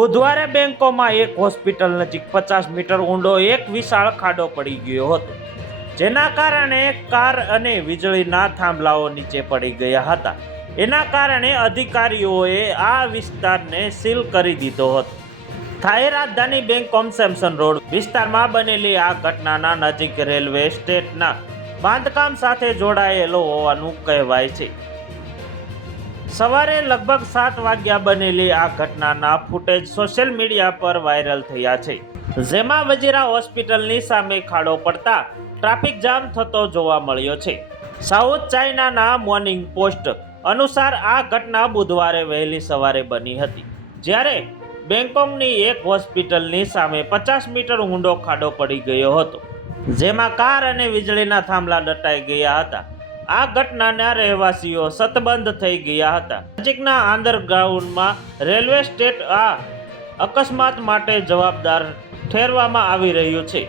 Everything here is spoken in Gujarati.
બુધવારે બેંકોમાં એક હોસ્પિટલ નજીક 50 મીટર ઊંડો એક વિશાળ ખાડો પડી ગયો હતો, જેના કારણે કાર અને વીજળીના થાંભલાઓ નીચે પડી ગયા હતા. એના કારણે અધિકારીઓએ આ વિસ્તારને સીલ કરી દીધો હતો. થાઈ રાજધાની બેંકોમ સેમસન રોડ વિસ્તારમાં બનેલી આ ઘટનાના નજીક રેલવે સ્ટેશનના બાંધકામ સાથે જોડાયેલો હોવાનું કહેવાય છે. સવારે લગભગ 7 વાગ્યા બનેલી આ ઘટનાના ફૂટેજ સોશિયલ મીડિયા પર વાયરલ થયા છે, જેમાં વજીરા હોસ્પિટલની સામે ખાડો પડતા ટ્રાફિક જામ થતો જોવા મળ્યો છે. સાઉથ ચાઇનાના મોર્નિંગ પોસ્ટ અનુસાર આ ઘટના બુધવારે વહેલી સવારે બની હતી, જ્યારે બેંકોકની એક હોસ્પિટલની સામે 50 મીટર ઊંડો ખાડો પડી ગયો હતો, જેમાં કાર અને વીજળીના થાંભલા દટાઈ ગયા હતા. આ ઘટનાના રહેવાસીઓ સતબંધ થઈ ગયા હતા. નજીકના અંડરગ્રાઉન્ડમાં રેલવે સ્ટેશન આ અકસ્માત માટે જવાબદાર ઠેરવામાં આવી રહ્યું છે.